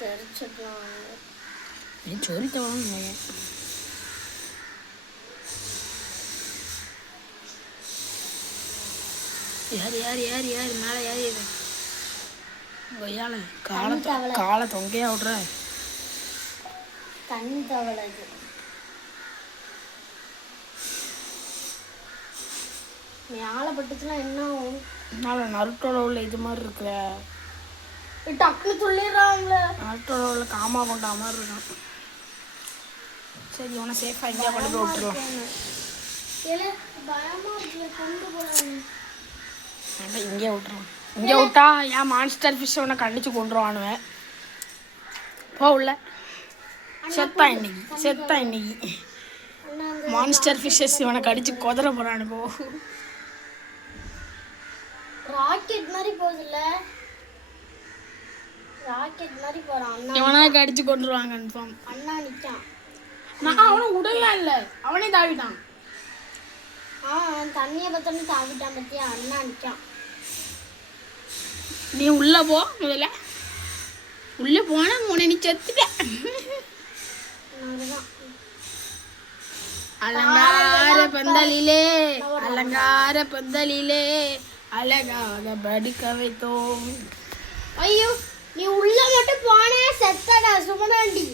தெரிச்சிடலாம். நீ சொல்லிட்டவனும் யார் யார் யார் யார் மேலே யார் இது கொய்யால காலை தொங்கையா விட்ற தண்ணி தவளை. இது மேலே பட்டுச்சுன்னா என்ன ஆகும்? என்னால் நருட்டோட உள்ள இது மாதிரி இருக்கிற டக்குன்னு சொல்லிடுறாங்களே. நருட்டோட உள்ள காமா கொண்டா மாதிரி இருக்கும். சரி இவனை சேஃபாக எங்கேயா கொண்டு போய் விட்டுருலாம். இங்கே விட்டுருவான். இங்கே விட்டா ஏன் மான்ஸ்டர் ஃபிஷ் உன்னை கண்டிச்சு கொண்டுருவானுவேன். போ உள்ள செத்தான் இன்னைக்கு மான்ஸ்டர் ஃபிஷ்ஷஸ் இவனை கடிச்சு கொதற போறானு. போ ராக்கெட் மாதிரி போகுதுல்ல. ராக்கெட் மாதிரி போறான். இவனா கடிச்சு கொண்டுருவாங்க கன்ஃபார்ம். அண்ணா நிக்கான். நான் அவனை உடவே இல்லை, அவனே தாவிட்டான். தண்ணியை பத்தோன்னு தாவிட்டான் பத்தியா. அண்ணா நிக்கான். நீ உள்ள போ முதல்ல. உள்ள போனா உன்னை நீ செத்துட்ட. அலங்கார பந்தலிலே அலங்கார பந்தலிலே அழகாக படிக்க வைத்தோம். ஐயோ நீ உள்ள மட்டும் போனே செத்தடா சுமதாண்டி.